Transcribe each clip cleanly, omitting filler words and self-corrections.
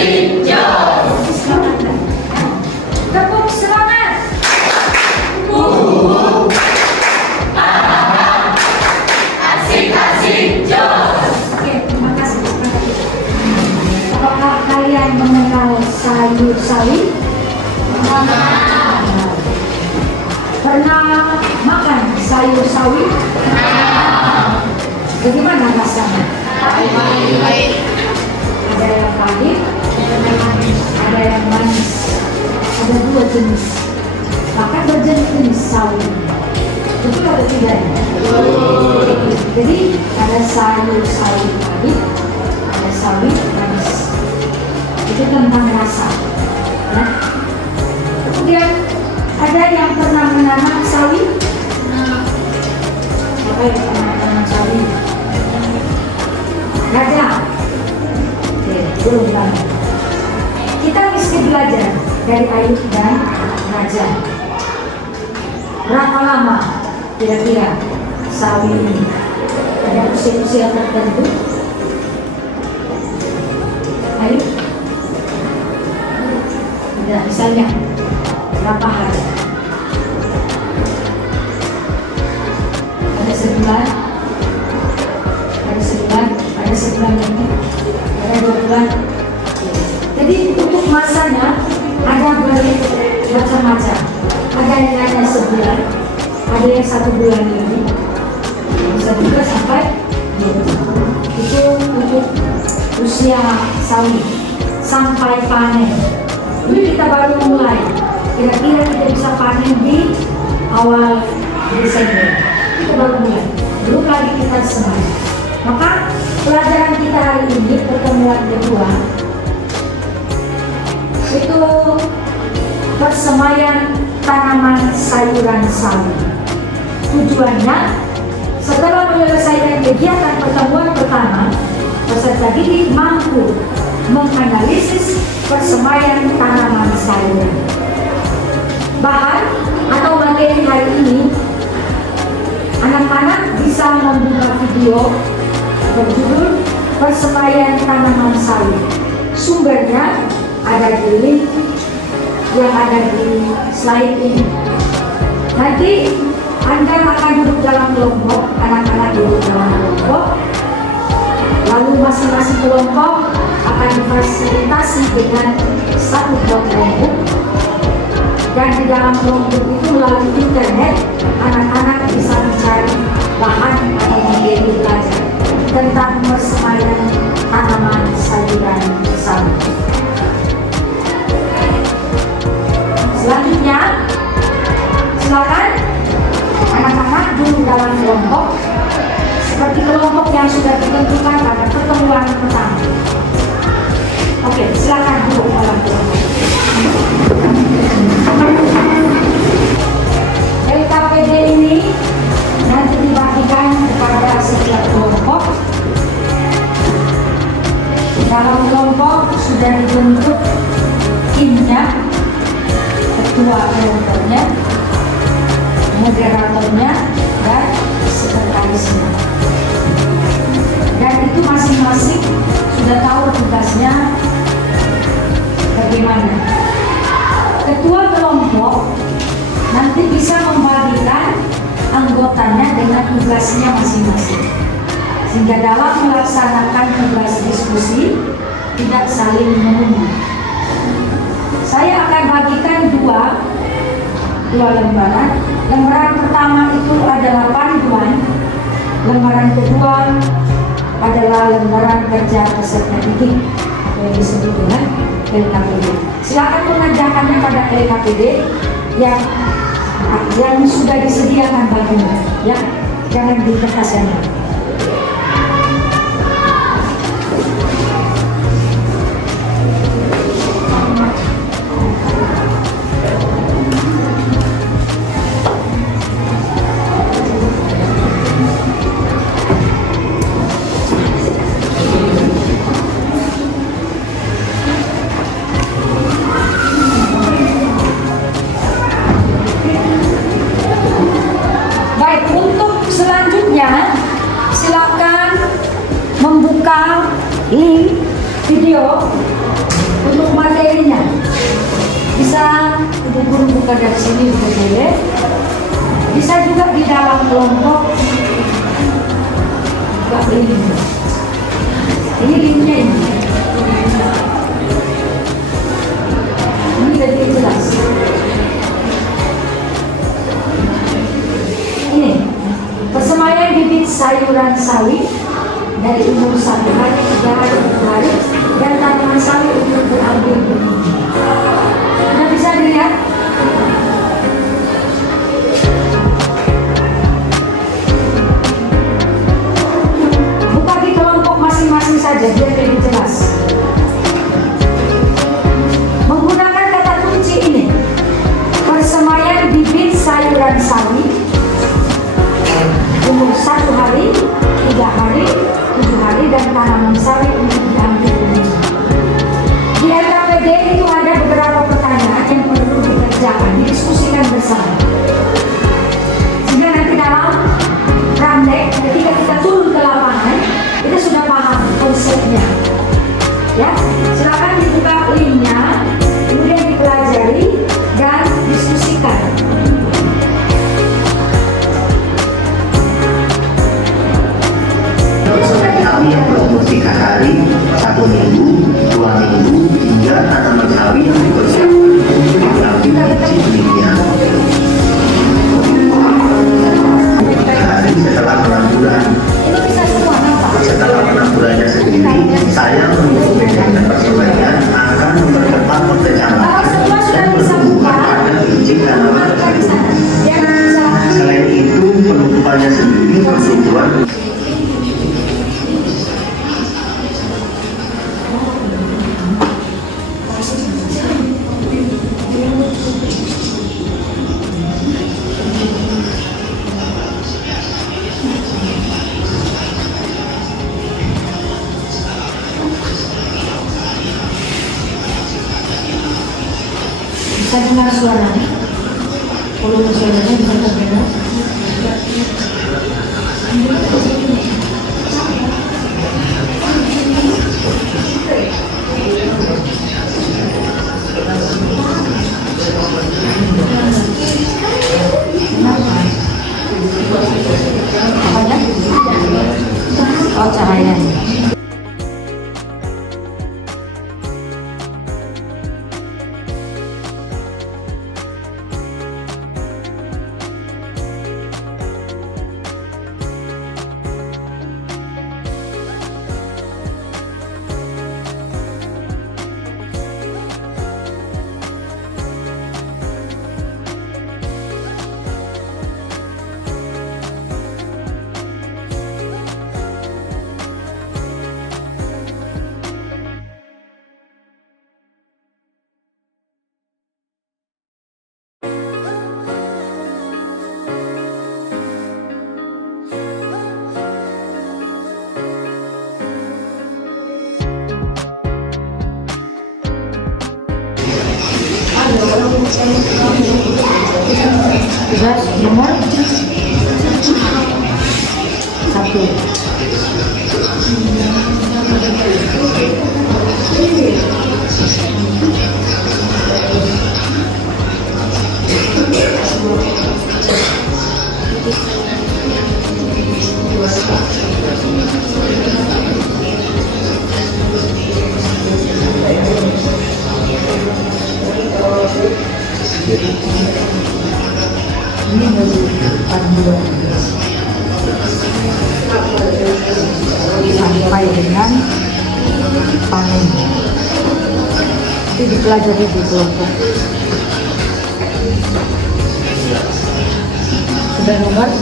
asik jos. Tepuk semangat. Asik jos. Oke, terima kasih. Apakah kalian mengenal sayur sawi? Pernah makan sayur sawi? Bagaimana rasanya? Ada yang pahit, ada yang manis. Ada dua jenis. Maka berjenis sawi. Betul atau tidak? Jadi ada sayur sawi pahit, ada sawi manis. Itu tentang rasa. Ya. Kemudian ada yang pernah menanam sawi? Siapa yang pernah menanam sawi? Ada. Oke, belum banyak. Kita mesti belajar dari Ayub dan Raja. Berapa lama kira-kira sawi ini? Ada usia-usia tertentu? Ayub? Ada, misalnya berapa hari? Ada sebulan? Ada sebulan? Ada sebulan lagi? Ada 2 bulan? Jadi untuk masanya ada bermacam-macam. Ada yang hanya sebulan, ada yang 1 bulan lebih, bisa juga sampai 2 bulan. Itu untuk usia sawi sampai panen. Ini kita baru mulai. Kira-kira kita bisa panen di awal Desember. Kita baru mulai. Belum lagi kita semai. Maka pelajaran kita hari ini pertemuan kedua itu persemaian tanaman sayuran sawi. Tujuannya setelah menyelesaikan kegiatan pertemuan pertama, peserta didik mampu menganalisis persemaian tanaman sayuran. Bahan atau materi hari ini, anak-anak bisa membuka video berjudul persemaian tanaman sawi. Sumbernya ada di link yang ada di slide ini. Nanti Anda akan duduk dalam kelompok, anak-anak duduk dalam kelompok, lalu masing-masing kelompok akan difasilitasi dengan 1 blok kelompok, dan di dalam kelompok itu melalui internet anak-anak bisa mencari bahan atau materi belajar tentang persemaian tanaman sayuran sawi. Selanjutnya, silakan anak-anak duduk dalam kelompok seperti kelompok yang sudah ditentukan pada pertemuan pertama. Oke, silakan duduk dalam kelompok. LKPD ini nanti dibagikan kepada setiap kelompok. Dalam kelompok sudah dibentuk timnya, ketua kelompoknya, moderatornya, dan sekretarisnya. Dan itu masing-masing sudah tahu tugasnya bagaimana. Ketua kelompok nanti bisa membagikan anggotanya dengan tugasnya masing-masing, sehingga dalam melaksanakan tugas diskusi tidak saling menunggu. Saya akan bagikan dua lembaran. Lembaran pertama itu adalah panduan, lembaran kedua adalah lembaran kerja peserta didik atau yang disebut dengan LKPD. Silakan mengerjakannya pada LKPD yang sudah disediakan bagimu, ya, jangan di kertas yang lain. video untuk materinya. Bisa Ibu Guru buka dari sini boleh. Bisa juga di dalam kelompok. Gak link. Ini linknya ini. Ini lebih jelas. Ini persemaian bibit sayuran sawit dari umur 1 hari, 3 hari, 4 hari, dan tanaman sawit untuk diambil benih. Anda bisa dilihat. Buka di kelompok masing-masing saja biar lebih jelas. Menggunakan kata kunci ini, persemaian bibit sayuran sawit umur 1 hari, 3 hari, 7 hari, dan tanaman sawit untuk diambil benih. Di LKPD itu ada beberapa pertanyaan yang perlu dikerjakan, didiskusikan bersama. Sehingga nanti dalam praktek, ketika kita turun ke lapangan, kita sudah paham konsepnya. Ya, silakan dibuka linknya, kemudian dipelajari dan diskusikan. Kami yang berumur 3 hari, 1 minggu, 2 minggu, hingga tanaman sawit yang dipersiapkan untuk diambil biji benihnya. 3 hari setelah 6 bulan. Setelah 6 bulannya sendiri, saya menurut manajemen persemaian akan mempercepat perkecamatan dan pertumbuhan pada biji tanaman tersebut. Selain itu, penutupannya sendiri bertujuan Bisa dengar suaranya? Volume suaranya bisa terdengar? Apanya? Oh, cahayanya. Tugas nomor 1. Ini baru panduan sampai dengan panen. Itu dipelajari di kelompok. Sudah nomor 2.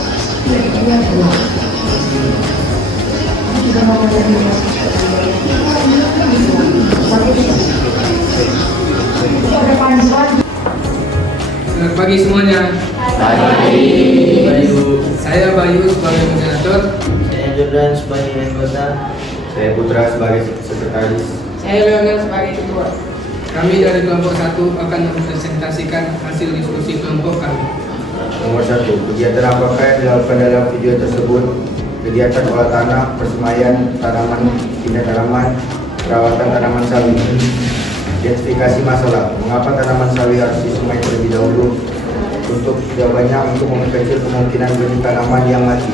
Sudah nomor 2. Ada panduan. Selamat pagi semuanya. Bayu. Saya Bayu sebagai moderator. Saya Jordan sebagai anggota. Saya Putra sebagai sekretaris. Saya Leonel sebagai ketua. Kami dari kelompok 1 akan mempresentasikan hasil diskusi kelompok kami. Nomor 1. Kegiatan apakah yang dilakukan dalam video tersebut? Kegiatan olah tanah, persemaian tanaman, pindah tanaman, perawatan tanaman sawi. Identifikasi masalah. Mengapa tanaman sawi harus disemai terlebih dahulu? Untuk jawabannya, untuk memperkecil kemungkinan benih tanaman yang mati.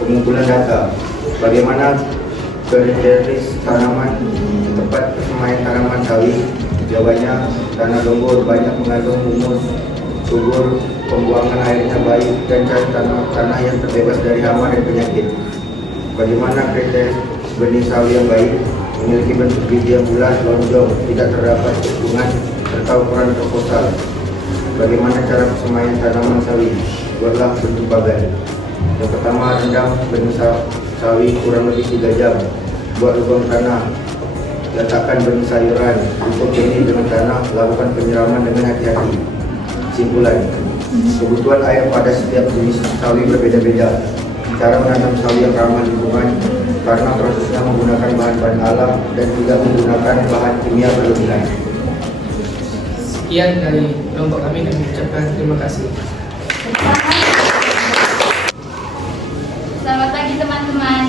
Pengumpulan data. Bagaimana kriteria tanaman tempat persemaian tanaman sawi? Jawabannya, tanah gembur banyak mengandung humus, subur, pembuangan airnya baik, dan cari tanah yang terbebas dari hama dan penyakit. Bagaimana kriteria benih sawi yang baik? Memiliki bentuk biji yang bulat, lonjong, tidak terdapat cekungan, serta ukuran proposal. Bagaimana cara persemaian tanaman sawi? Buatlah bentuk bagan. Yang pertama, rendam benih sawi kurang lebih 3 jam. Buat lubang tanah, letakkan benih sayuran. Untuk benih dengan tanah, lakukan penyiraman dengan hati-hati. Simpulan, kebutuhan air pada setiap jenis sawi berbeda-beda. Cara menanam sawi yang ramah lingkungan karena prosesnya menggunakan bahan-bahan alam dan tidak menggunakan bahan kimia berlebihan. Sekian dari kelompok kami dan mengucapkan terima kasih. Selamat pagi teman-teman.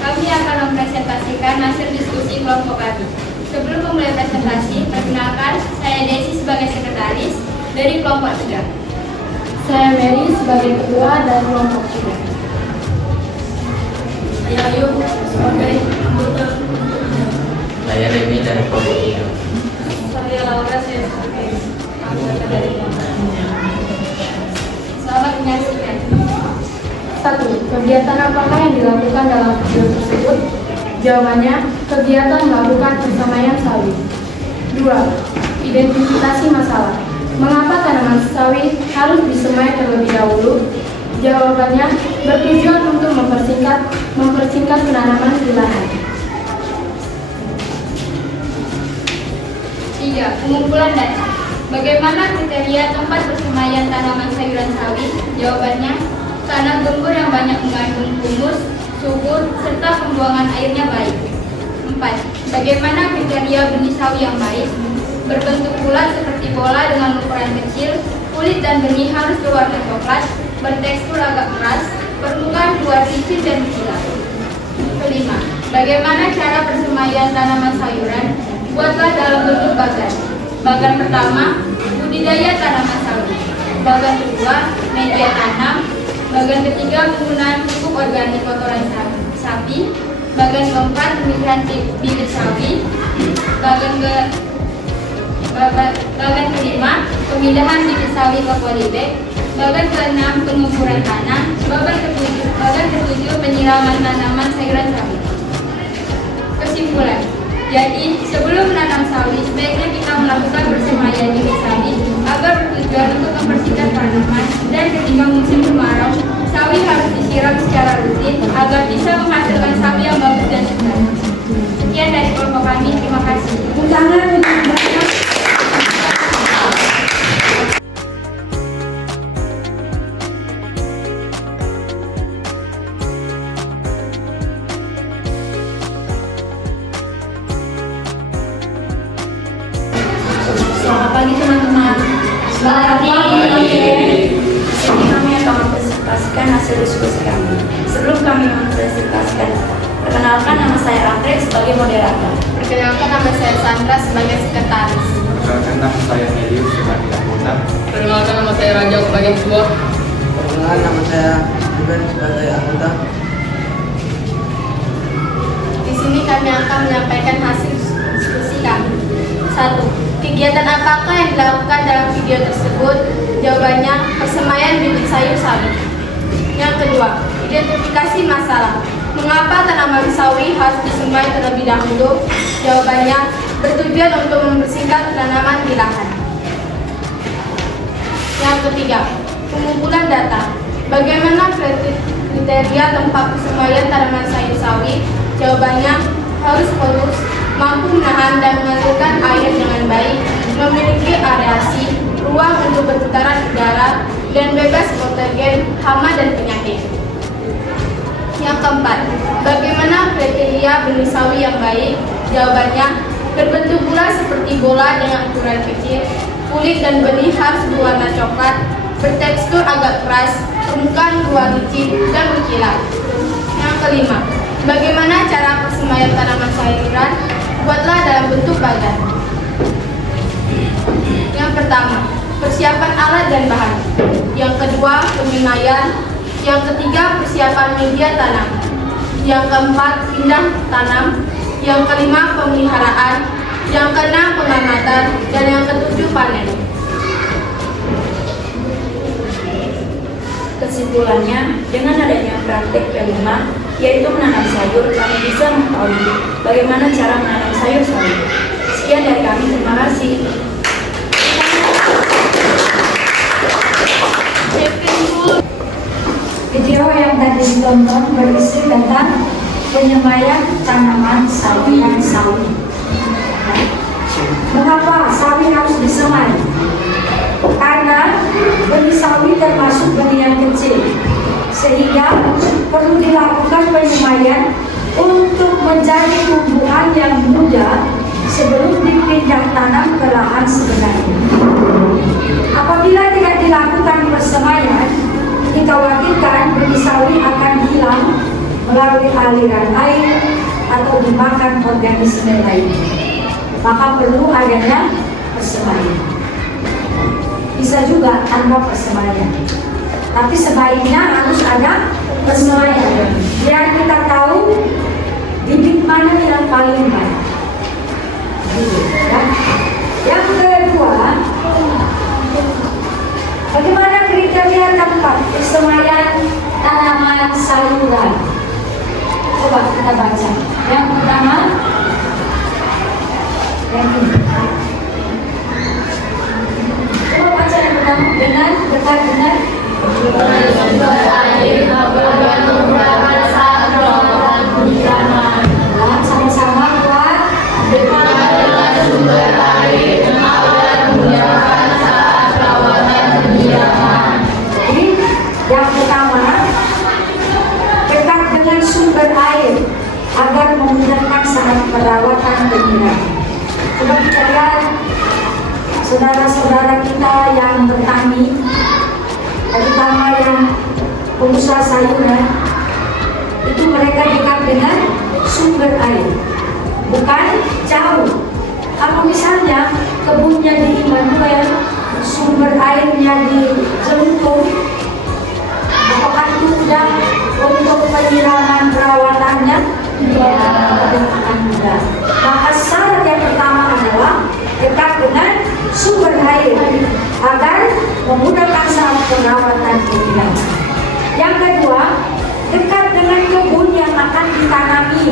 Kami akan mempresentasikan hasil diskusi kelompok kami. Sebelum memulai presentasi, perkenalkan saya Desi sebagai sekretaris dari kelompok 3. Saya Mary sebagai ketua dan kelompok 3. Saya Ayu sebagai anggota. Saya Remi dari kelompok 3. Saya Laura sebagai anggota dari kelompok 3. Selamat menyaksikan. 1. Kegiatan apakah yang dilakukan dalam video tersebut? Jawabannya, kegiatan melakukan persemaian sawi. 2. Identifikasi masalah. Mengapa tanaman sawi harus disemai terlebih dahulu? Jawabannya, bertujuan untuk mempersingkat penanaman di lahan. 3. Pengumpulan data. Bagaimana kriteria tempat persemaian tanaman sayuran sawi? Jawabannya, tanah gembur yang banyak mengandung humus, subur, serta pembuangan airnya baik. 4. Bagaimana kriteria benih sawi yang baik? Berbentuk bulat seperti bola dengan ukuran kecil, kulit dan benih harus berwarna coklat, bertekstur agak keras, permukaan keluar licin dan mengkilap. 5. Bagaimana cara persemaian tanaman sayuran? Buatlah dalam bentuk bagan. Bagan pertama, budidaya tanaman sawi. Bagan kedua, media tanam. Bagan ketiga, penggunaan pupuk organik kotoran sapi. Bagan keempat, pemilihan bibit sawi. Bagan kelima, pemindahan bibit sawi ke polybag. Bagan keenam, pengukuran tanah. Bagan ketujuh, penyiraman tanaman sayuran sawi. Kesimpulan, jadi sebelum menanam sawi, sebaiknya kita melakukan persemaian bibit sawi agar bertujuan untuk mempersingkat tanaman, dan ketika musim kemarau, sawi harus disiram secara rutin agar bisa menghasilkan sawi yang bagus dan segar. Sekian dari kelompok kami, terima kasih. Selamat pagi teman-teman. Selamat pagi. Ini kami akan mempresentasikan hasil diskusi kami. Sebelum kami mempresentasikan, perkenalkan nama saya Andre sebagai moderator. Perkenalkan, nama saya Sandra sebagai sekretaris. Perkenalkan, nama saya Melius sebagai anggota. Perkenalkan, nama saya Raja sebagai ketua. Perkenalkan, nama saya Ruben sebagai anggota. Di sini kami akan menyampaikan hasil diskusi kami. 1. Kegiatan apakah yang dilakukan dalam video tersebut? Jawabannya, persemaian bibit sayur sawi. Yang kedua, identifikasi masalah. Mengapa tanaman sawi harus disemai terlebih dahulu? Jawabannya, bertujuan untuk mempersingkat penanaman di lahan. Yang ketiga, pengumpulan data. Bagaimana kriteria tempat persemaian tanaman sayur sawi? Jawabannya, harus fokus, mampu menahan dan mengalirkan air dengan baik, memiliki areasi, ruang untuk berputaran udara, dan bebas patogen, hama, dan penyakit. Yang keempat, bagaimana kriteria benih sawi yang baik? Jawabannya, berbentuk bulat seperti bola dengan ukuran kecil, kulit dan benih harus berwarna coklat, bertekstur agak keras, permukaan buah licin dan berkilau. Yang kelima, bagaimana cara persemaian tanaman sayuran? Buatlah dalam bentuk bagan. Yang pertama, persiapan alat dan bahan. Yang kedua, penyemaian. Yang ketiga, persiapan media tanam. Yang keempat, pindah tanam. Yang kelima, pemeliharaan. Yang keenam, pengamatan. Dan yang ketujuh, panen. Kesimpulannya, dengan adanya praktek kelima, yaitu menanam sayur, kami bisa mengetahui bagaimana cara menanam sayur sayur. Sekian dari kami, terima kasih. Video yang tadi ditonton berisi tentang penyemaian tanaman sayuran sawi. Mengapa sawi harus disemai? Karena benih sawi termasuk benih yang kecil, sehingga perlu dilakukan penyemaian untuk menjadi tumbuhan yang muda sebelum dipindah tanam ke lahan sebenarnya. Apabila tidak dilakukan persemaian, dikhawatirkan benih sawi akan hilang melalui aliran air atau dimakan organisme lain. Maka perlu adanya persemaian. Bisa juga tanpa persemaian, tapi sebaiknya harus ada persemaian biar kita tahu bibit mana yang paling baik. Yang kedua, bagaimana kriteria tempat persemaian tanaman sayuran? Coba kita baca. Yang pertama, yang ini. Coba baca yang pertama dengan dekat dengan sumber air yang menggunakan saat perawatan penyiraman. Sama-sama buat dengan sumber air yang menggunakan saat perawatan penyiraman. Jadi yang pertama, dekat dengan sumber air agar memudahkan saat perawatan penyiraman. Coba kita lihat saudara-saudara kita yang bertani, terutama yang pengusaha sayuran, itu mereka dekat dengan sumber air, bukan jauh. Kalau misalnya kebunnya di Immanuel, sumber airnya di Jeluntung, apakah itu sudah untuk penyiraman perawatannya? Akan mudah. Maka syarat yang pertama adalah dekat dengan sumber air agar memudahkan saat perawatan penyiraman. Yang kedua, dekat dengan kebun yang akan ditanami.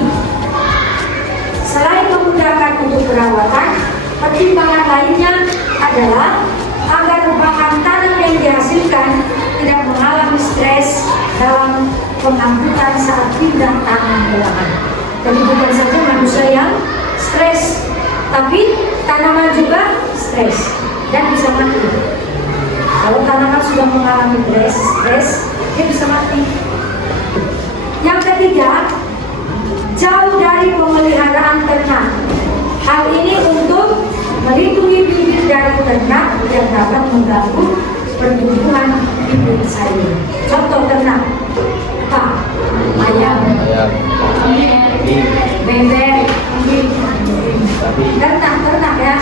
Selain memudahkan untuk perawatan, pertimbangan lainnya adalah agar bahan tanam yang dihasilkan tidak mengalami stres dalam pengangkutan saat pindah tanam ke lahan. Jadi bukan saja manusia yang stres, tapi tanaman juga stres dan bisa mati. Kalau tanaman sudah mengalami stres, dia bisa mati. Yang ketiga, jauh dari pemeliharaan ternak. Hal ini untuk melindungi bibit dari ternak yang dapat mengganggu pertumbuhan bibit sayur. Contoh ternak apa? Ayam, bebek, ternak ya.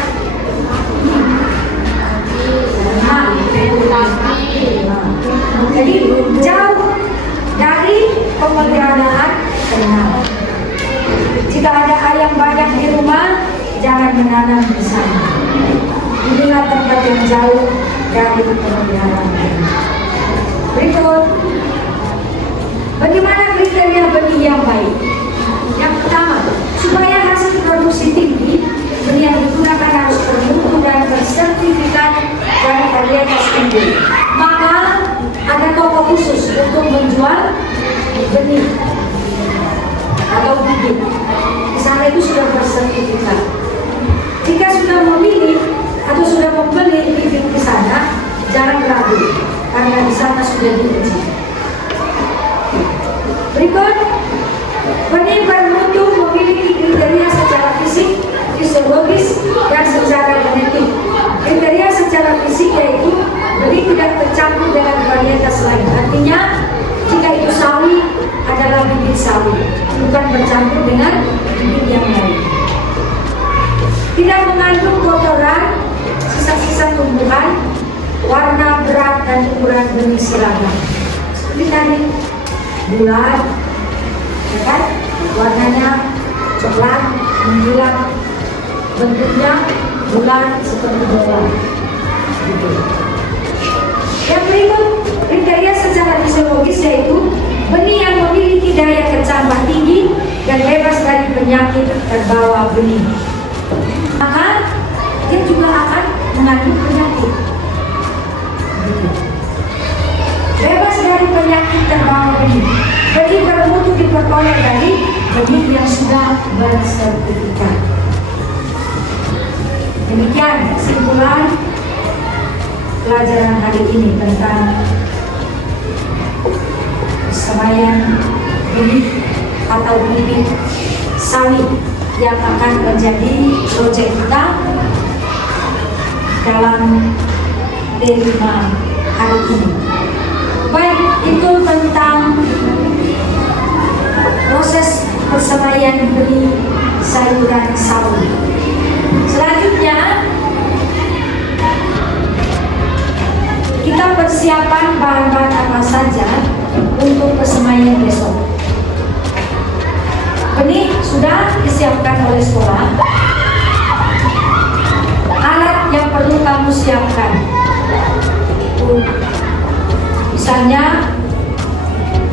Jadi jauh dari pemeliharaan ternak. Jika ada ayam banyak di rumah, jangan menanam di sana. Inilah tempat yang jauh dari pemeliharaan ternak. Berikut, bagaimana kriteria benih yang baik? Yang pertama, supaya hasil produksi tinggi, benih yang digunakan harus bermutu dan bersertifikat dari varietas unggul. Maka ada toko khusus untuk menjual benih atau bibit. Di sana itu sudah bersertifikat. Jika sudah memilih atau sudah membeli bibit di sana, jangan ragu karena di sana sudah diuji. Berikut, benih bermutu memiliki kriteria secara fisik, fisiologis, dan secara genetik. Kriteria secara fisik yaitu benih tidak bercampur dengan varietas lain. Artinya jika itu sawi adalah bibit sawi, bukan bercampur dengan bibit yang lain. Tidak mengandung kotoran, sisa-sisa tumbuhan, warna berat dan ukuran benih seragam. Seperti tadi, bulat, ya kan? Warnanya coklat, menjulang, bentuknya bulat seperti bola. Gitu. Yang berikut kriteria secara fisiologis yaitu benih yang memiliki daya kecambah tinggi dan bebas dari penyakit terbawa benih. Maka dia juga akan mengandung penyakit. Gitu. Bebas dari penyakit terbawa benih. Benih bermutu diperoleh dari benih yang sudah bersertifikat. Demikian kesimpulan pelajaran hari ini tentang persemaian benih atau bibit sawi yang akan menjadi proyek kita dalam T5 hari ini. Baik, itu tentang proses persemaian benih sayuran sawi. Selanjutnya kita persiapan bahan-bahan apa saja untuk persemaian besok. Benih sudah disiapkan oleh sekolah. Alat yang perlu kamu siapkan, misalnya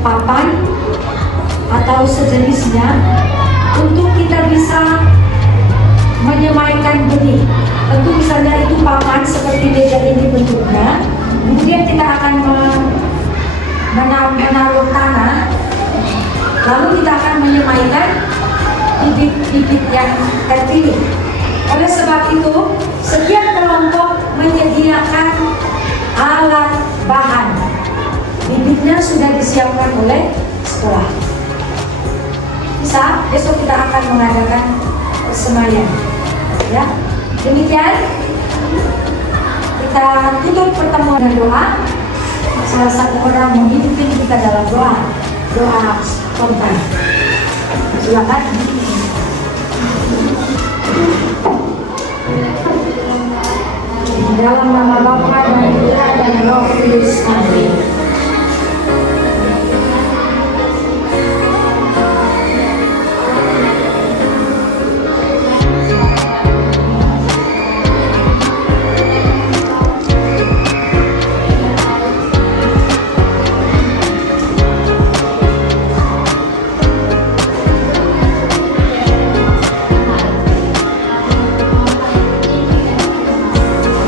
papan atau sejenisnya, untuk kita bisa menyemaikan benih. Tentu misalnya itu papan seperti meja ini bentuknya. Kemudian kita akan menaruh tanah, lalu kita akan menyemaikan bibit-bibit yang terpilih. Oleh sebab itu, setiap kelompok menyediakan alat bahan. Bibitnya sudah disiapkan oleh sekolah. Bisa, besok kita akan mengadakan persemaian. Ya, demikian. Kita tutup pertemuan dengan doa. Salah satu orang memimpin kita dalam doa spontan. Silakan. Dalam nama Bapa dan Putra dan Roh Kudus. Amin.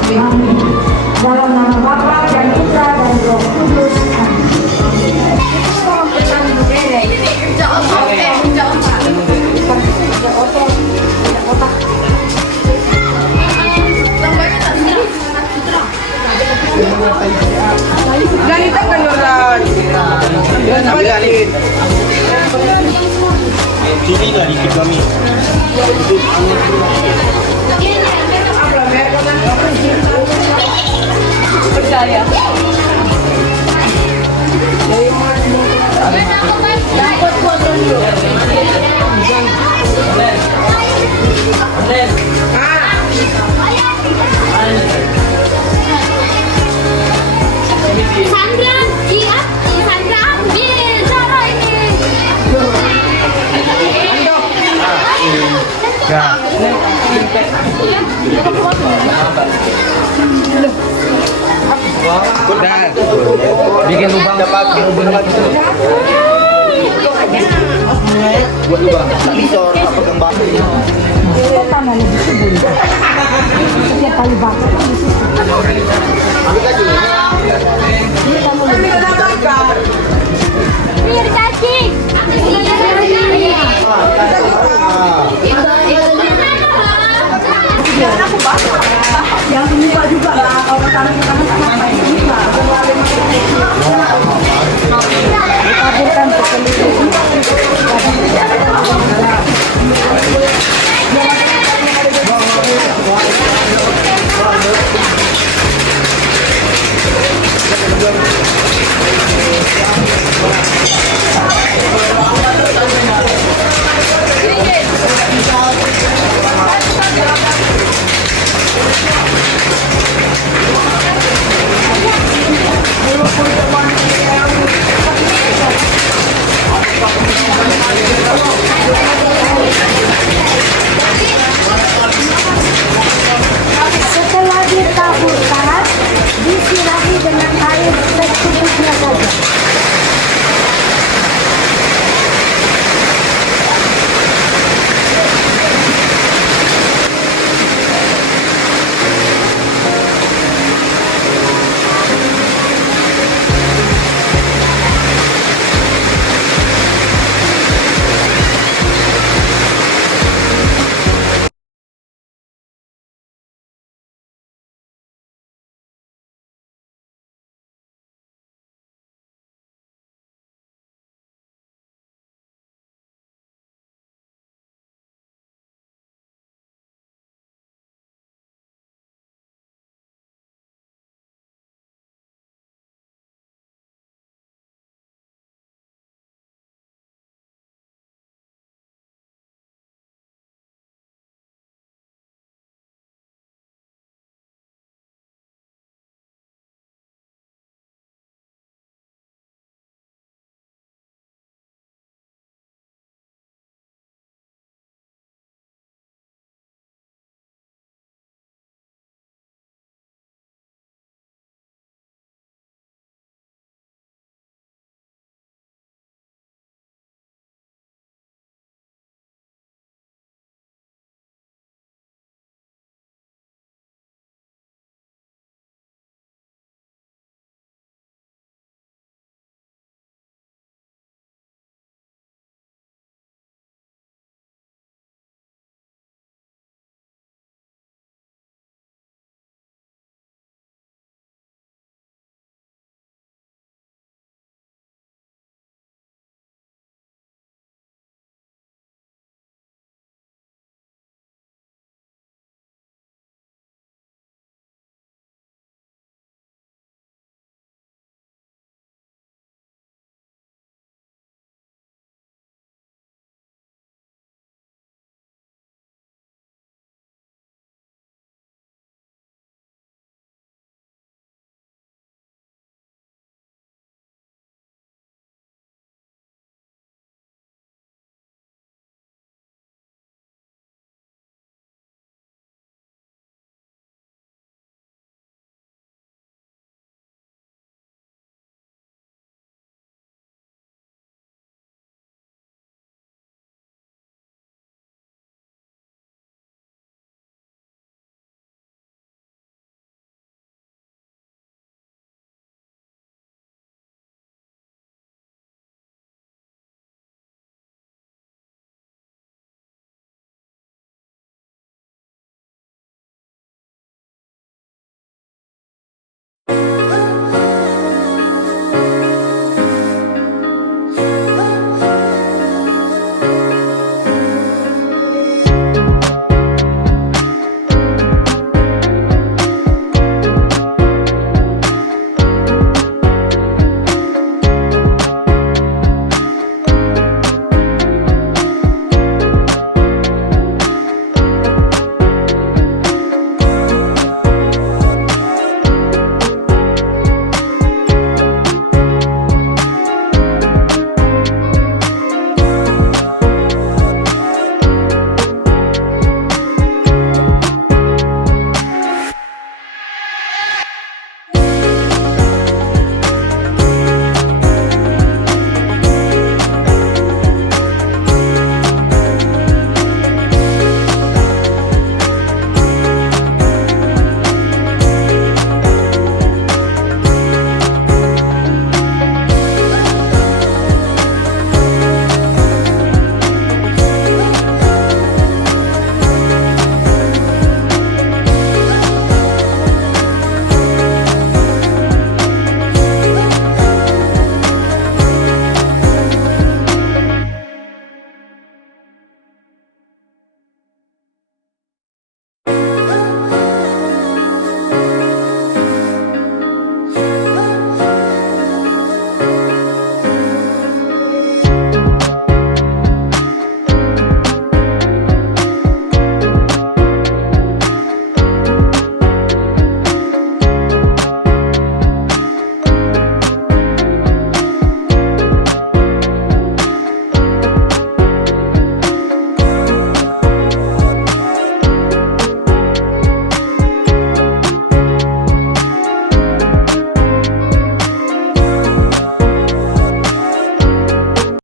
Dalam nama Bapa dan Putra dan Roh Kudus. Ganito kayo lang. Nagalin. Sini nggak dikit kami. Percaya. Dapat foto dulu. Sandra, iya, Sandra ambil cara ini. Dan bikin lubang dapat buat lubang visor apa kembang Itu tanahnya disebut. Setiap kali bakar. ambil lagi Ini kamu